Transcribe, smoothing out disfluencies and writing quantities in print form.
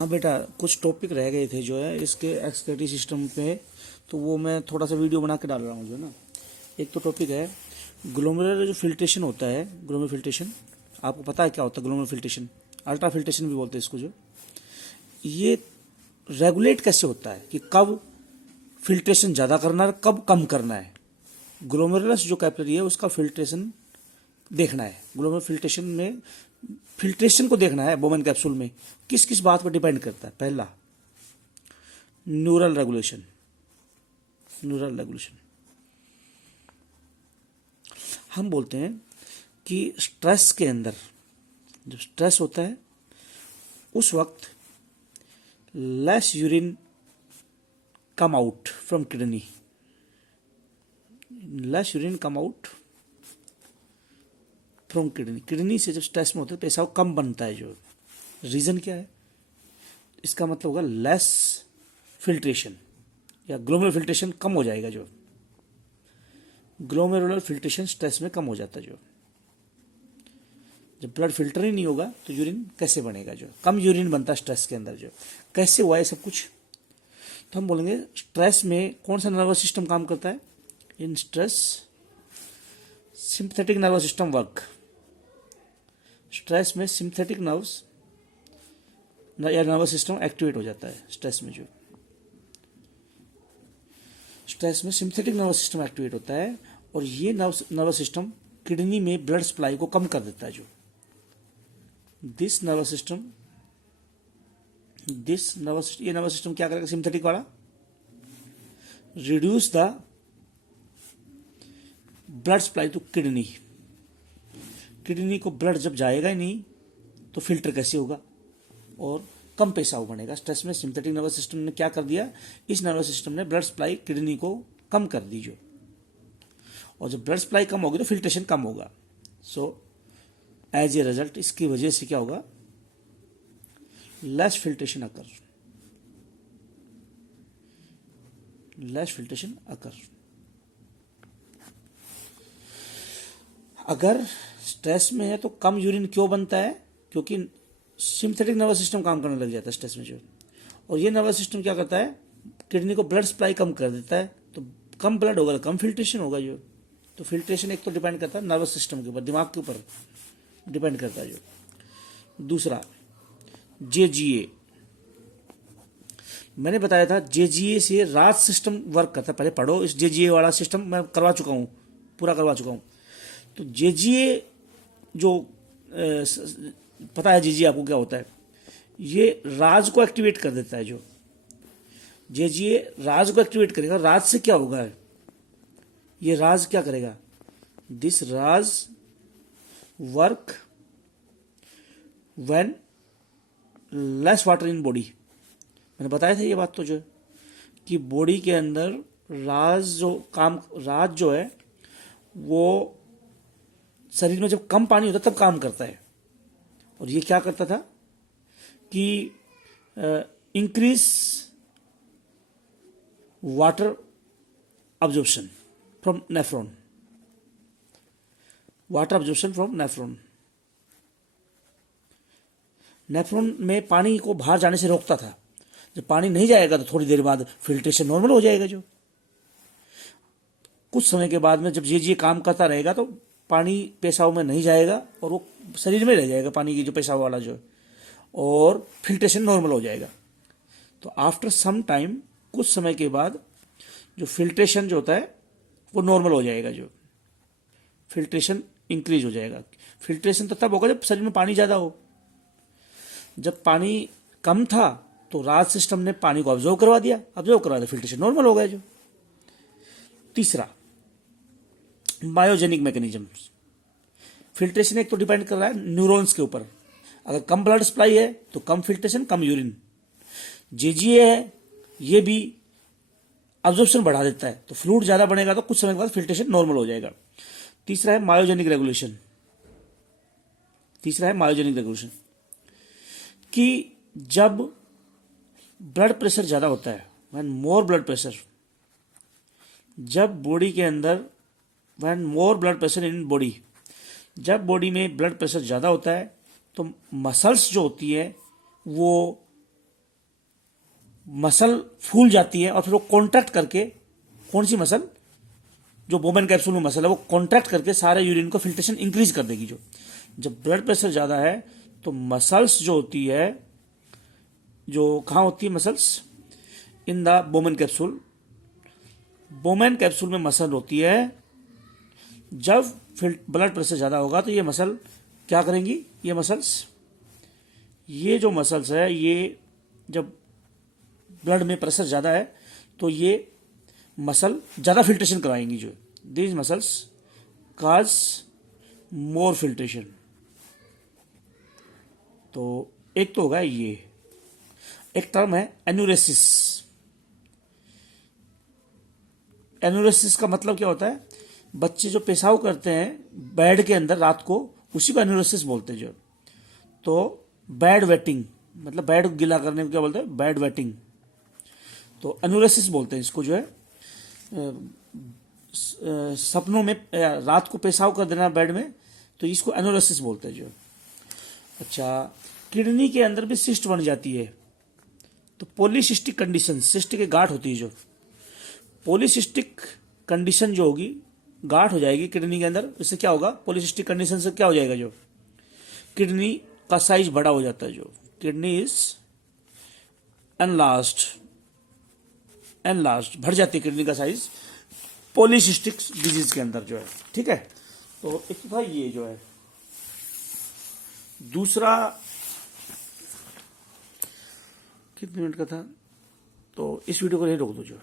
हाँ बेटा, कुछ टॉपिक रह गए थे जो है इसके एक्सक्रीटरी सिस्टम पे, तो वो मैं थोड़ा सा वीडियो बना के डाल रहा हूँ जो है ना। एक तो टॉपिक है ग्लोमेरुलर जो फिल्ट्रेशन होता है। ग्लोमेरुलर फिल्ट्रेशन आपको पता है क्या होता है? ग्लोमेरुलर फिल्ट्रेशन, अल्ट्रा फिल्ट्रेशन भी बोलते हैं इसको। जो ये रेगुलेट कैसे होता है कि कब फिल्ट्रेशन ज़्यादा करना है, कब कम करना है। ग्लोमेरुलस जो कैपिलरी है उसका फिल्ट्रेशन देखना है। ग्लोमेरुलर फिल्ट्रेशन में फिल्ट्रेशन को देखना है बोमेन कैप्सूल में। किस किस बात पर डिपेंड करता है? पहला, न्यूरल रेगुलेशन। न्यूरल रेगुलेशन हम बोलते हैं कि स्ट्रेस के अंदर, जब स्ट्रेस होता है उस वक्त less urine come out from kidney. Less urine come out from kidney. Kidney से जब स्ट्रेस में होता है पेशाब कम बनता है। जो रीजन क्या है? इसका मतलब होगा लेस फिल्ट्रेशन या ग्लोमेरुलर फिल्ट्रेशन कम हो जाएगा। जो ग्लोमेरुलर फिल्ट्रेशन स्ट्रेस में कम हो जाता है। जो जब ब्लड फिल्टर ही नहीं होगा तो यूरिन कैसे बनेगा? जो कम यूरिन बनता है स्ट्रेस के अंदर। जो कैसे हुआ है सब कुछ, तो हम बोलेंगे स्ट्रेस में कौन सा नर्वस सिस्टम काम करता है? इन stress sympathetic nervous system work. Stress में सिंपैथेटिक नर्व्स या नर्वस सिस्टम एक्टिवेट हो जाता है। स्ट्रेस में जो स्ट्रेस में सिंपैथेटिक नर्वस सिस्टम एक्टिवेट होता है और ये नर्वस सिस्टम किडनी में ब्लड सप्लाई को कम कर देता है। जो दिस नर्वस सिस्टम ये नर्वस सिस्टम क्या करेगा? सिंपैथेटिक वाला reduce the blood supply to kidney. Kidney को ब्लड जब जाएगा ही नहीं तो फिल्टर कैसे होगा और कम पेशाब बनेगा। स्ट्रेस में सिंपैथेटिक नर्वस सिस्टम ने क्या कर दिया? इस नर्वस सिस्टम ने ब्लड सप्लाई किडनी को कम कर दी। जो और जब ब्लड सप्लाई कम होगी तो फिल्ट्रेशन कम होगा। सो एज ए रिजल्ट इसकी वजह से क्या होगा? लेस फिल्ट्रेशन अकर। लेस फिल्ट्रेशन अकर। अगर स्ट्रेस में है तो कम यूरिन क्यों बनता है? क्योंकि सिंपैथेटिक नर्वस सिस्टम काम करने लग जाता है स्ट्रेस में। जो और ये नर्वस सिस्टम क्या करता है? किडनी को ब्लड सप्लाई कम कर देता है। तो कम ब्लड होगा, कम फिल्ट्रेशन होगा। जो तो फिल्ट्रेशन एक तो डिपेंड करता है नर्वस सिस्टम के ऊपर, दिमाग के ऊपर डिपेंड करता है। जो दूसरा जेजीए, मैंने बताया था जेजीए से राज सिस्टम वर्क करता है। पहले पढ़ो, इस जेजीए वाला सिस्टम मैं करवा चुका हूँ, पूरा करवा चुका हूँ। तो जेजीए जो पता है जेजीए आपको क्या होता है? ये राज को एक्टिवेट कर देता है। जो जेजीए राज को एक्टिवेट करेगा। राज से क्या होगा? ये राज क्या करेगा? This Raj work when less water in body. मैंने बताया था ये बात तो, जो कि बॉडी के अंदर राज जो है वो शरीर में जब कम पानी होता है तब काम करता है। और ये क्या करता था कि increase water absorption from nephron. Water absorption from nephron. Nephron में पानी को बाहर जाने से रोकता था। जब पानी नहीं जाएगा तो थोड़ी देर बाद फिल्ट्रेशन नॉर्मल हो जाएगा। जो कुछ समय के बाद में जब ये काम करता रहेगा तो पानी पेशाब में नहीं जाएगा और वो शरीर में रह जाएगा, पानी की जो पेशाब वाला जो, और फिल्ट्रेशन नॉर्मल हो जाएगा। तो आफ्टर सम टाइम, कुछ समय के बाद जो फिल्ट्रेशन जो होता है वो नॉर्मल हो जाएगा। जो फिल्ट्रेशन इंक्रीज हो जाएगा। फिल्ट्रेशन तो तब होगा जब शरीर में पानी ज़्यादा हो। जब पानी कम था तो राज सिस्टम ने पानी को ऑब्जर्व करवा दिया, फिल्ट्रेशन नॉर्मल हो गया। जो तीसरा, बायोजेनिक मैकेनिज्म। फिल्ट्रेशन एक तो डिपेंड कर रहा है न्यूरॉन्स के ऊपर। अगर कम ब्लड सप्लाई है तो कम फिल्ट्रेशन, कम यूरिन। जेजीए है, ये भी अब्जॉर्प्शन बढ़ा देता है। तो फ्लूइड ज्यादा बनेगा तो कुछ समय के बाद फिल्ट्रेशन नॉर्मल हो जाएगा। तीसरा है मायोजेनिक रेगुलेशन। कि जब ब्लड प्रेशर ज्यादा होता है, व्हेन मोर ब्लड प्रेशर, जब बॉडी के अंदर when more blood pressure in body, जब बॉडी में ब्लड प्रेशर ज़्यादा होता है तो मसल्स जो होती है वो मसल फूल जाती है और फिर वो कॉन्ट्रैक्ट करके, कौन सी मसल, जो बोमेन कैप्सूल में मसल है, वो कॉन्ट्रैक्ट करके सारे यूरिन को फिल्ट्रेशन इंक्रीज कर देगी। जो जब ब्लड प्रेशर ज़्यादा है तो मसल्स जो होती है, जो कहाँ होती है muscles, in the Bowman capsule, Bowman capsule में मसल होती है। जब ब्लड प्रेशर ज़्यादा होगा तो ये मसल क्या करेंगी, ये मसल्स, ये जो मसल्स है, ये जब ब्लड में प्रेशर ज़्यादा है तो ये मसल ज़्यादा फिल्ट्रेशन कराएंगी। जो these muscles cause more filtration. तो एक तो होगा ये, एक टर्म है एन्यूरेसिस। एन्यूरेसिस का मतलब क्या होता है, बच्चे जो पेशाब करते हैं बेड के अंदर रात को, उसी को एन्यूरेसिस बोलते हैं। जो तो बैड वेटिंग, मतलब बेड गीला करने को क्या बोलते हैं, बैड वेटिंग, तो एन्यूरेसिस बोलते हैं इसको। जो है सपनों में रात को पेशाब कर देना बेड में, तो इसको एन्यूरेसिस बोलते हैं। जो अच्छा, किडनी के अंदर भी सिस्ट बन जाती है, तो पॉलीसिस्टिक कंडीशन, सिस्ट के गांठ होती है। जो पॉलीसिस्टिक कंडीशन जो होगी, गांठ हो जाएगी किडनी के अंदर, इससे क्या होगा, पॉलीसिस्टिक कंडीशन से क्या हो जाएगा, जो किडनी का साइज बड़ा हो जाता है। जो किडनी इज एनलार्ज्ड, बढ़ जाती है किडनी का साइज पॉलीसिस्टिक डिजीज के अंदर। जो है ठीक है, तो एक था ये जो है। दूसरा कितने मिनट का था, तो इस वीडियो को नहीं रोक दो। जो